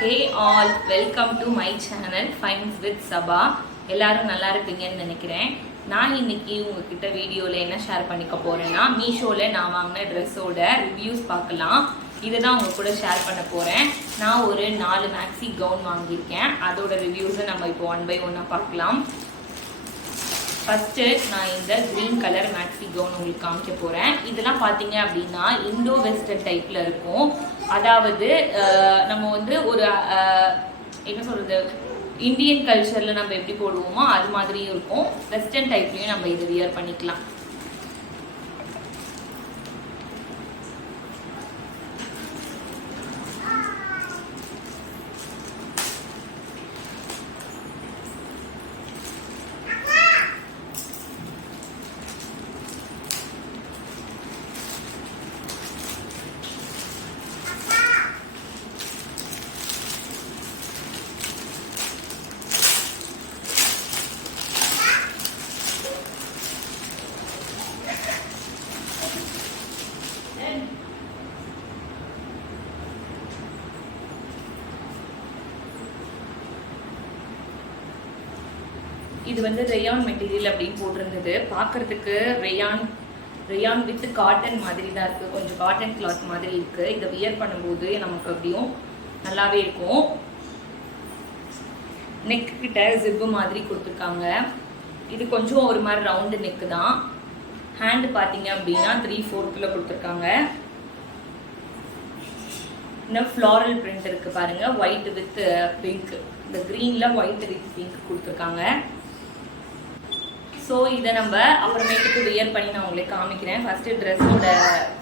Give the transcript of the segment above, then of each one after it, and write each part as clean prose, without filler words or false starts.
Hey all, welcome to my channel Finds with Sabha. எல்லாரும் நல்லா இருப்பீங்கன்னு நினைக்கிறேன். நான் இன்னைக்கு உங்ககிட்ட வீடியோவில் என்ன ஷேர் பண்ணிக்க போறேன்னா மீஷோவில் நான் வாங்கின ட்ரெஸ்ஸோட ரிவ்யூஸ் பார்க்கலாம். இதை தான் உங்க கூட ஷேர் பண்ண போறேன். நான் ஒரு 4 மேக்ஸி கவுன் வாங்கியிருக்கேன். அதோட ரிவ்யூஸை நம்ம இப்போ 1 by 1 பார்க்கலாம். ஃபஸ்ட்டு நான் இந்த க்ரீன் கலர் மேக்ஸி கவுன் உங்களுக்கு காமிக்க போகிறேன். இதெல்லாம் பார்த்தீங்க அப்படின்னா இண்டோ வெஸ்டர்ன் டைப்பில் இருக்கும். அதாவது நம்ம வந்து ஒரு என்ன சொல்கிறது, இந்தியன் கல்ச்சரில் நம்ம எப்படி போடுவோமோ அது மாதிரியும் இருக்கும். வெஸ்டர்ன் டைப்லேயும் நம்ம இதை வியர் பண்ணிக்கலாம். இது வந்து ரேயான் மெட்டீரியல் அப்படின்னு போட்டிருந்தது. பார்க்கறதுக்கு ரேயான் வித் காட்டன் மாதிரி தான் இருக்குது. கொஞ்சம் காட்டன் கிளாத் மாதிரி இருக்குது. இதை வியர் பண்ணும்போது நமக்கு அப்படியும் நல்லாவே இருக்கும். நெக் கிட்ட ஜிப்பு மாதிரி கொடுத்துருக்காங்க. இது கொஞ்சம் ஒரு மாதிரி ரவுண்டு நெக்கு தான். ஹேண்டு பார்த்தீங்க அப்படின்னா 3/4 கொடுத்துருக்காங்க. இன்னும் ஃப்ளாரல் பிரிண்ட் இருக்குது பாருங்கள். ஒயிட் வித் பிங்க், இந்த க்ரீனில் ஒயிட் வித் பிங்க் கொடுத்துருக்காங்க. ஸோ இதை நம்ம அப்புறமேட்டுக்கு வியர் பண்ணி நான் உங்களுக்கு காமிக்கிறேன். ஃபஸ்ட்டு ட்ரெஸ்ஸோட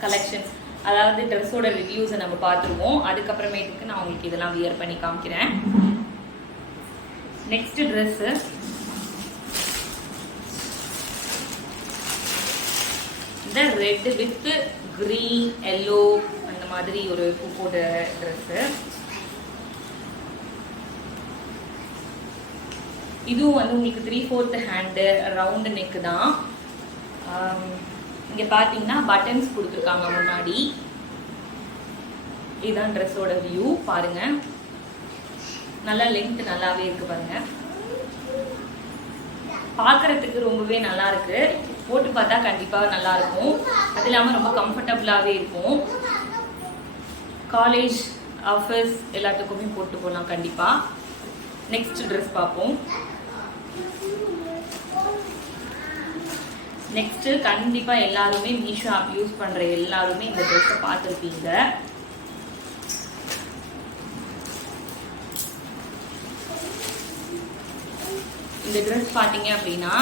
கலெக்ஷன்ஸ், அதாவது ட்ரெஸ்ஸோட ரிவ்யூஸை நம்ம பார்த்துருவோம். அதுக்கப்புறமேட்டுக்கு நான் உங்களுக்கு இதெல்லாம் வியர் பண்ணி காமிக்கிறேன். நெக்ஸ்ட்டு ட்ரெஸ்ஸு இந்த ரெட் வித் க்ரீன் எல்லோ அந்த மாதிரி ஒரு பூப்போட ட்ரெஸ்ஸு. இதுவும் வந்து உங்களுக்கு 3/4 ஹேண்டு ரவுண்டு நெக்கு தான். இங்கே பார்த்தீங்கன்னா பட்டன்ஸ் கொடுத்துருக்காங்க முன்னாடி. இதுதான் ட்ரெஸ்ஸோட வியூ பாருங்க. நல்லா லென்த் நல்லாவே இருக்கு பாருங்க. பார்க்கறதுக்கு ரொம்பவே நல்லா இருக்கு. போட்டு பார்த்தா கண்டிப்பாக நல்லா இருக்கும். அது இல்லாமல் ரொம்ப கம்ஃபர்டபுளாகவே இருக்கும். காலேஜ், ஆஃபீஸ் எல்லாத்துக்குமே போட்டு போகலாம் கண்டிப்பாக. நெக்ஸ்ட் ட்ரெஸ் பார்ப்போம். நெக்ஸ்ட்டு கண்டிப்பாக எல்லாருமே மீஷோ ஆப் யூஸ் பண்ணுற எல்லாருமே இந்த ட்ரெஸ்ஸை பார்த்துருப்பீங்க. இந்த ட்ரெஸ் பார்த்தீங்க அப்படின்னா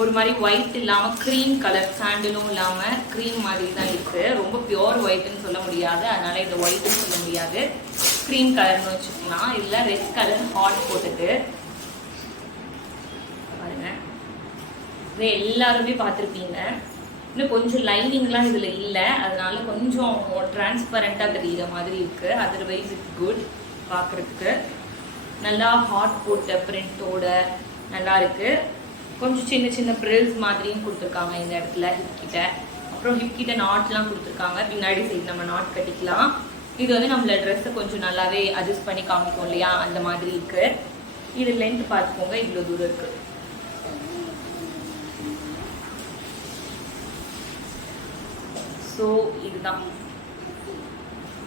ஒரு மாதிரி ஒயிட் இல்லாமல் க்ரீம் கலர், சாண்டிலும் இல்லாமல் க்ரீம் மாதிரி தான் இருக்குது. ரொம்ப பியோர் ஒயிட்னு சொல்ல முடியாது, அதனால் இந்த ஒயிட்னு சொல்ல முடியாது, க்ரீம் கலர்னு வச்சுக்கலாம். இல்லை ரெட் கலர் ஹாட் போட்டுட்டு பாருங்க. இதை எல்லாருமே பார்த்துருப்பீங்க. இன்னும் கொஞ்சம் லைனிங்லாம் இதில் இல்லை, அதனால கொஞ்சம் டிரான்ஸ்பரண்ட்டாக தெரிகிற மாதிரி இருக்குது. Otherwise it's good. பார்க்குறதுக்கு நல்லா ஹாட் போட்ட பிரிண்டோட நல்லா இருக்குது. கொஞ்சம் சின்ன சின்ன ப்ரில்ஸ் மாதிரியும் கொடுத்துருக்காங்க இந்த இடத்துல ஹிப் கிட்ட. அப்புறம் ஹிப் கிட்ட நாட்லாம் கொடுத்துருக்காங்க. பின்னாடி சைடு நம்ம நாட் கட்டிக்கலாம். இது வந்து நம்மள ட்ரெஸ்ஸை கொஞ்சம் நல்லாவே அட்ஜஸ்ட் பண்ணி காமிக்கும் இல்லையா, அந்த மாதிரி இருக்கு. இது லென்த் பார்த்துக்கோங்க, இவ்வளோ தூரம் இருக்கு. ஸோ இதுதான்.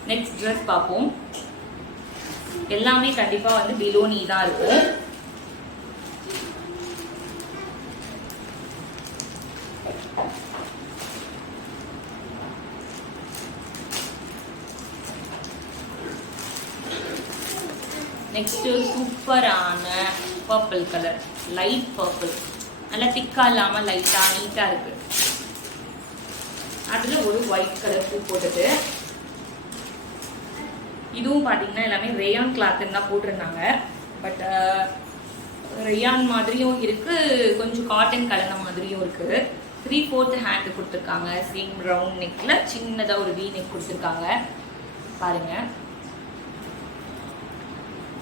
நெக்ஸ்ட் ட்ரெஸ் பார்ப்போம். எல்லாமே கண்டிப்பாக வந்து பிலோ நீ தான் இருக்கும். நெக்ஸ்ட்டு சூப்பரான பர்பிள் கலர், லைட் பர்பிள், நல்லா திக்காக இல்லாமல் லைட்டாக நீட்டாக இருக்குது. அதில் ஒரு ஒயிட் கலர் பூ போட்டுட்டு, இதுவும் பார்த்தீங்கன்னா எல்லாமே ரேயான் கிளாத்துன்னு தான் போட்டிருந்தாங்க. பட் ரேயான் மாதிரியும் இருக்குது, கொஞ்சம் காட்டன் கலந்த மாதிரியும் இருக்குது. 3/4 ஹேண்டு கொடுத்துருக்காங்க. சேம் ரவுண்ட் நெக்கில் சின்னதாக ஒரு வி நெக் கொடுத்துருக்காங்க பாருங்கள்.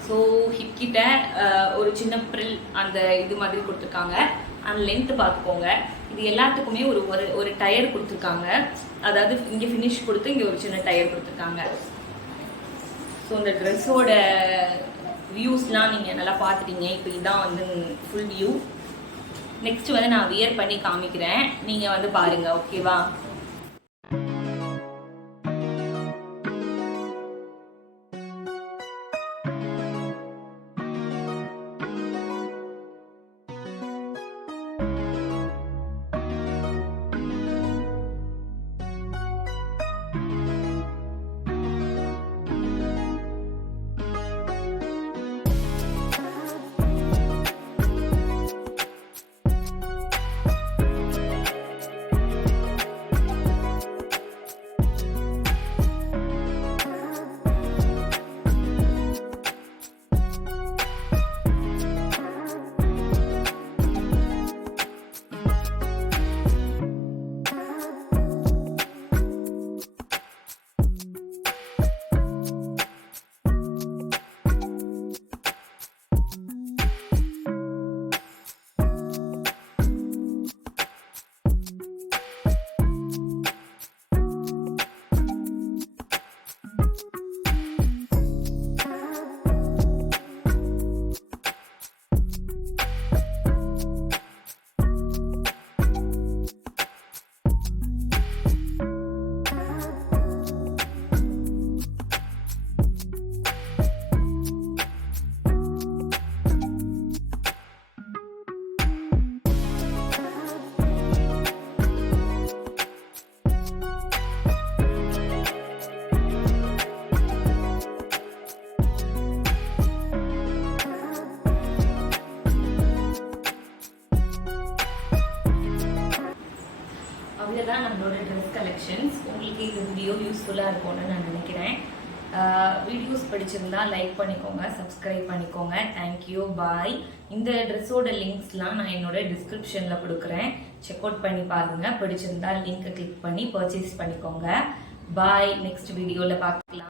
ஸோ ஹிப் கிட்ட ஒரு சின்ன ப்ரில் அந்த இது மாதிரி கொடுத்துருக்காங்க. அண்ட் லென்த்து பார்த்துக்கோங்க. இது எல்லாத்துக்குமே ஒரு டயர் கொடுத்துருக்காங்க. அதாவது இங்கே ஃபினிஷ் கொடுத்து இங்கே ஒரு சின்ன டயர் கொடுத்துருக்காங்க. ஸோ இந்த ட்ரெஸ்ஸோட வியூஸ்லாம் நீங்கள் நல்லா பார்த்துட்டீங்க. இப்போ இதான் வந்து ஃபுல் வியூ. நெக்ஸ்ட் வந்து நான் வியர் பண்ணி காமிக்கிறேன், நீங்கள் வந்து பாருங்கள். ஓகேவா? அவ்வளோதான் நம்மளோட ட்ரெஸ் கலெக்ஷன்ஸ். உங்களுக்கு இந்த வீடியோ யூஸ்ஃபுல்லாக இருக்கும்னு நான் நினைக்கிறேன். வீடியோஸ் பிடிச்சிருந்தா லைக் பண்ணிக்கோங்க, சப்ஸ்கிரைப் பண்ணிக்கோங்க. தேங்க்யூ, பாய். இந்த ட்ரெஸ்ஸோட லிங்க்ஸ்லாம் நான் என்னோட டிஸ்கிரிப்ஷனில் கொடுக்குறேன், செக் அவுட் பண்ணி பாருங்கள். பிடிச்சிருந்தா லிங்க்கை கிளிக் பண்ணி பர்ச்சேஸ் பண்ணிக்கோங்க. பாய். நெக்ஸ்ட் வீடியோவில் பார்க்கலாம்.